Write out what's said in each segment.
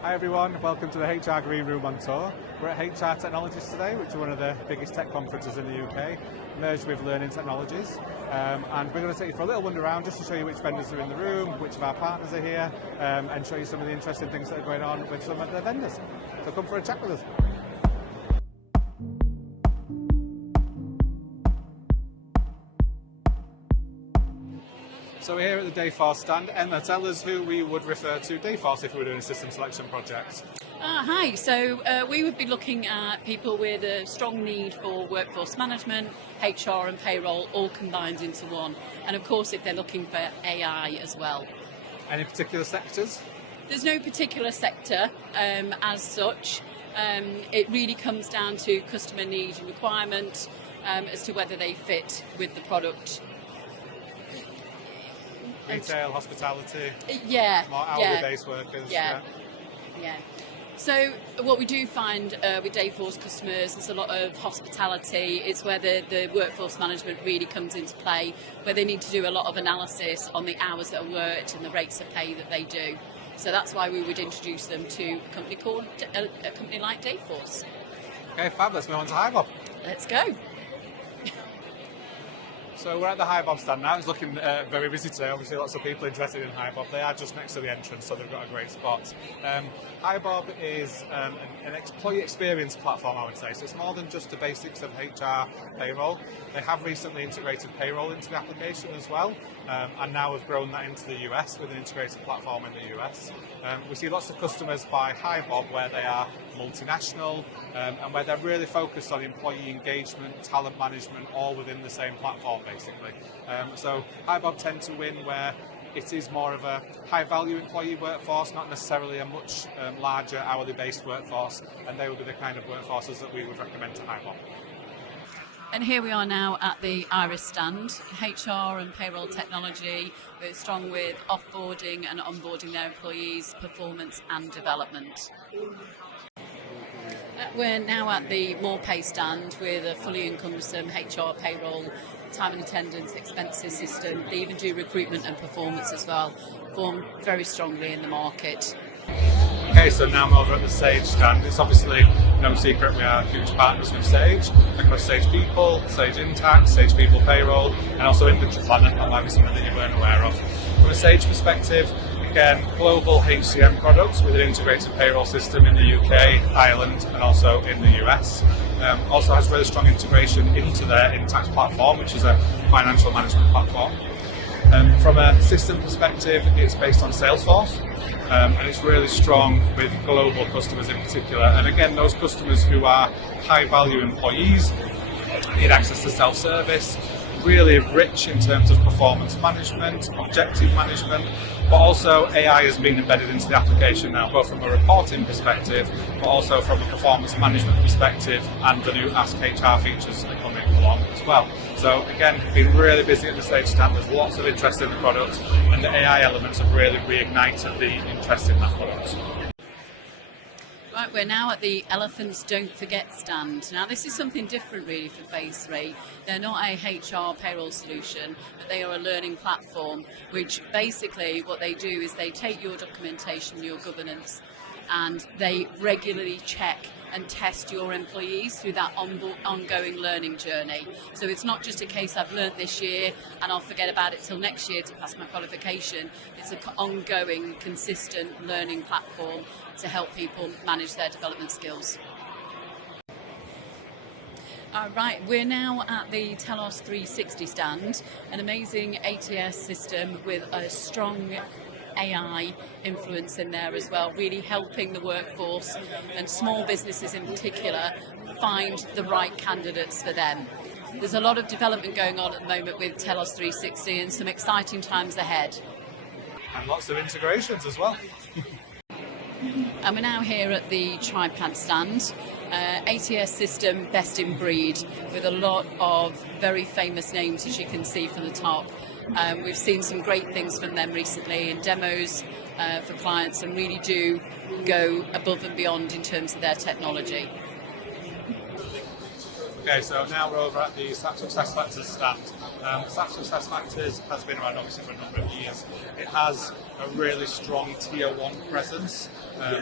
Hi everyone, welcome to the HR Green Room on tour. We're at HR Technologies today, which is one of the biggest tech conferences in the UK, merged with Learning Technologies. And we're going to take you for a little wander around just to show you which vendors are in the room, which of our partners are here, and show you some of the interesting things that are going on with some of the vendors. So come for a chat with us. So we're here at the Dayforce stand. Emma, tell us who we would refer to Dayforce if we were doing a system selection project. Hi, so we would be looking at people with a strong need for workforce management, HR and payroll all combined into one. And of course if they're looking for AI as well. Any particular sectors? There's no particular sector as such. It really comes down to customer need and requirement as to whether they fit with the product. Retail, hospitality, more hourly-based workers. Yeah. So what we do find with Dayforce customers, there's a lot of hospitality. It's where the workforce management really comes into play, where they need to do a lot of analysis on the hours that are worked and the rates of pay that they do. So that's why we would introduce them to a company like Dayforce. Okay, fab. Let's move on to HiBob. Let's go. So we're at the HiBob stand now. It's looking very busy today. Obviously, lots of people interested in HiBob. They are just next to the entrance, so they've got a great spot. HiBob is an employee experience platform, I would say. So it's more than just the basics of HR payroll. They have recently integrated payroll into the application as well, and now have grown that into the US with an integrated platform in the US. We see lots of customers buy HiBob where they are multinational and where they're really focused on employee engagement, talent management, all within the same platform basically. So HiBob tend to win where it is more of a high value employee workforce, not necessarily a much larger hourly based workforce, and they would be the kind of workforces that we would recommend to HiBob. And here we are now at the Iris stand, HR and payroll technology. We're strong with offboarding and onboarding their employees, performance and development. We're now at the MorePay stand with a fully encompassing HR, payroll, time and attendance, expenses system. They even do recruitment and performance as well, formed very strongly in the market. Okay, so now I'm over at the Sage stand. It's obviously no secret we are huge partners with Sage, across Sage People, Sage Intact, Sage People Payroll, and also Inventory Planner. That might be something that you weren't aware of. From a Sage perspective, again, global HCM products with an integrated payroll system in the UK, Ireland, and also in the US. Also has really strong integration into their Intact platform, which is a financial management platform. From a system perspective, it's based on Salesforce. And it's really strong with global customers in particular. And again, those customers who are high value employees need access to self-service, really rich in terms of performance management, objective management, but also AI has been embedded into the application now, both from a reporting perspective, but also from a performance management perspective, and the new Ask HR features are coming along as well. So again, been really busy at the Sage stand. There's lots of interest in the product, and the AI elements have really reignited the interest in that product. Right, we're now at the Elephants Don't Forget stand. Now this is something different really for Phase 3. They're not a HR payroll solution, but they are a learning platform, which basically what they do is they take your documentation, your governance, and they regularly check and test your employees through that ongoing learning journey. So it's not just a case I've learnt this year and I'll forget about it till next year to pass my qualification. It's an ongoing, consistent learning platform to help people manage their development skills. Right, we're now at the Telos 360 stand, an amazing ATS system with a strong AI influence in there as well, really helping the workforce and small businesses in particular find the right candidates for them. There's a lot of development going on at the moment with Telos 360 and some exciting times ahead. And lots of integrations as well. And we're now here at the TriPad stand, ATS system best in breed, with a lot of very famous names as you can see from the top. We've seen some great things from them recently in demos for clients, and really do go above and beyond in terms of their technology. Okay, so now we're over at the SAP Success Factors stand. SAP Success Factors has been around obviously for a number of years. It has a really strong Tier 1 presence,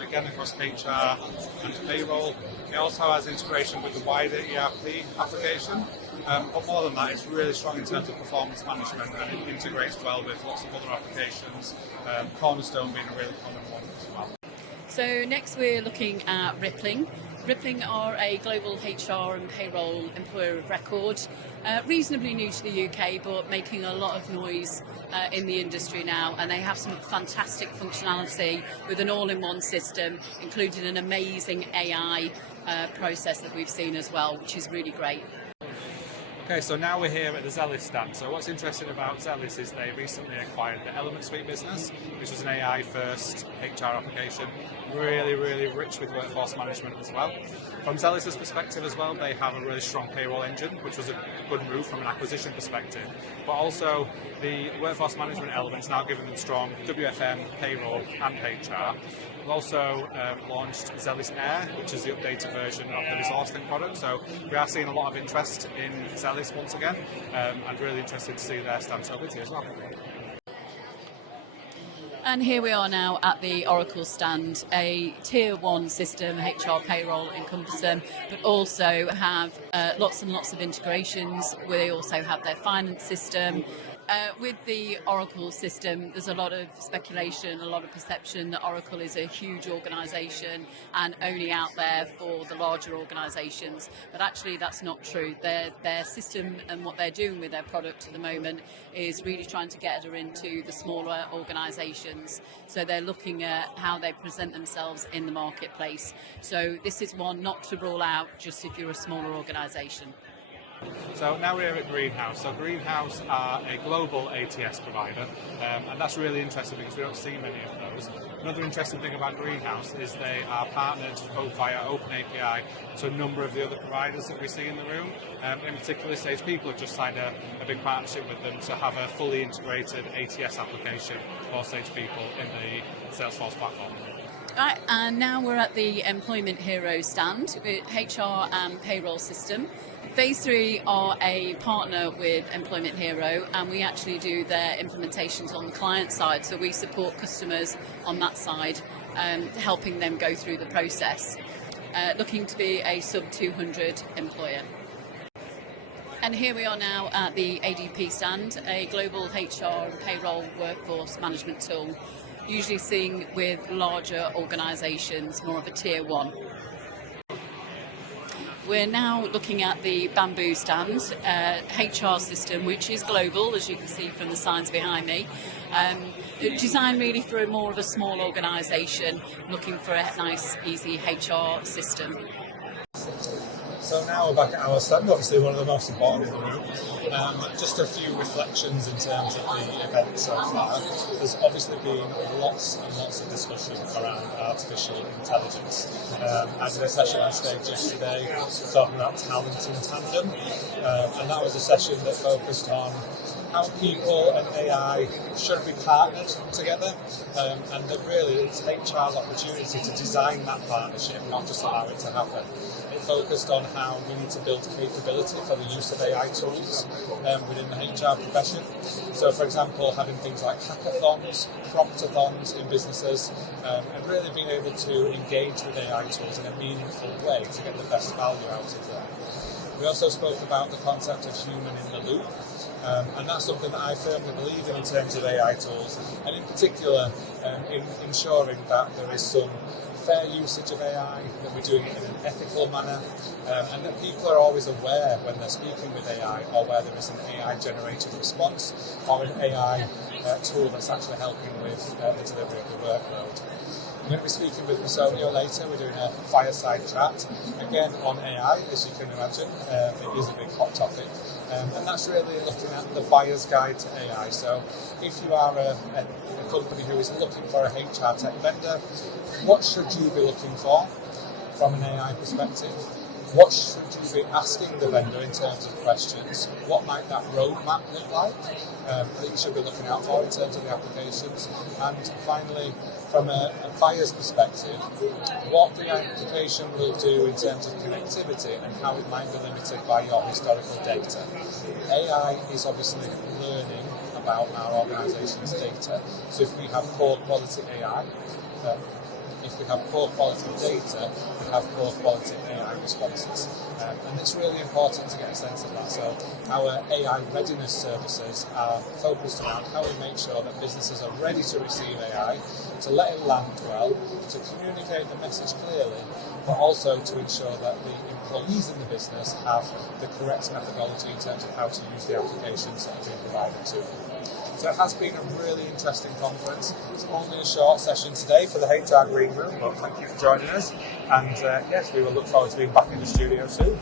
again across HR and payroll. It also has integration with the wider ERP application. But more than that, it's really strong in terms of performance management, and it integrates well with lots of other applications, Cornerstone being a really common one as well. So next we're looking at Rippling. Rippling are a global HR and payroll employer of record, reasonably new to the UK but making a lot of noise in the industry now, and they have some fantastic functionality with an all-in-one system, including an amazing AI process that we've seen as well, which is really great. Okay, so now we're here at the Zelis stand. So what's interesting about Zelis is they recently acquired the Element Suite business, which was an AI-first HR application, really rich with workforce management as well. From Zelis' perspective as well, they have a really strong payroll engine, which was a good move from an acquisition perspective. But also the workforce management elements now giving them strong WFM, payroll and HR. We've also launched Zelis Air, which is the updated version of the ResourceLink product. So we are seeing a lot of interest in Zelis once again, and really interested to see their stand. So with you as well. And here we are now at the Oracle stand, a Tier 1 system, HR payroll encompass them, but also have lots and lots of integrations. We also have their finance system. With the Oracle system, there's a lot of speculation, a lot of perception that Oracle is a huge organisation and only out there for the larger organisations. But actually, that's not true. Their system and what they're doing with their product at the moment is really trying to get her into the smaller organisations. So they're looking at how they present themselves in the marketplace. So this is one not to rule out just if you're a smaller organisation. So now we're here at Greenhouse. So Greenhouse are a global ATS provider, and that's really interesting because we don't see many of those. Another interesting thing about Greenhouse is they are partnered both via OpenAPI to a number of the other providers that we see in the room. In particular, Sage People have just signed a big partnership with them to have a fully integrated ATS application for Sage People in the Salesforce platform. Right, and now we're at the Employment Hero stand with HR and payroll system. Phase 3 are a partner with Employment Hero, and we actually do their implementations on the client side, so we support customers on that side, helping them go through the process, looking to be a sub 200 employer. And here we are now at the ADP stand, a global HR and payroll workforce management tool, usually seen with larger organisations, more of a Tier 1. We're now looking at the Bamboo stand, HR system, which is global, as you can see from the signs behind me. Designed really for more of a small organisation, looking for a nice, easy HR system. So now we're back at our stand, obviously one of the most important in the room. Just a few reflections in terms of the event so far. There's obviously been lots and lots of discussion around artificial intelligence. I did a session on stage yesterday talking about talent in tandem, and that was a session that focused on how people and AI should be partnered together, and that really it's HR's opportunity to design that partnership, not just allow it to happen. It focused on how we need to build capability for the use of AI tools within the HR profession. So, for example, having things like hackathons, promptathons in businesses, and really being able to engage with AI tools in a meaningful way to get the best value out of them. We also spoke about the concept of human in the loop, and that's something that I firmly believe in terms of AI tools, and in particular in ensuring that there is some fair usage of AI, that we're doing it in an ethical manner, and that people are always aware when they're speaking with AI or where there is an AI-generated response or an AI tool that's actually helping with the delivery of the workload. I'm going to be speaking with Masonio later. We're doing a fireside chat, again on AI, as you can imagine. It is a big hot topic. And that's really looking at the buyer's guide to AI. So if you are a company who is looking for a HR tech vendor, what should you be looking for from an AI perspective? What should you be asking the vendor in terms of questions? What might that roadmap look like that you should be looking out for in terms of the applications? And finally, from a buyer's perspective, what the application will do in terms of connectivity and how it might be limited by your historical data. AI is obviously learning about our organisation's data. So if we have poor quality AI, if we have poor quality data, we have poor quality AI responses. And it's really important to get a sense of that. So our AI readiness services are focused around how we make sure that businesses are ready to receive AI, to let it land well, to communicate the message clearly, but also to ensure that the employees in the business have the correct methodology in terms of how to use the applications that are being provided to them. So it has been a really interesting conference. It's only a short session today for the HR Green Room, but thank you for joining us. And yes, we will look forward to being back in the studio soon.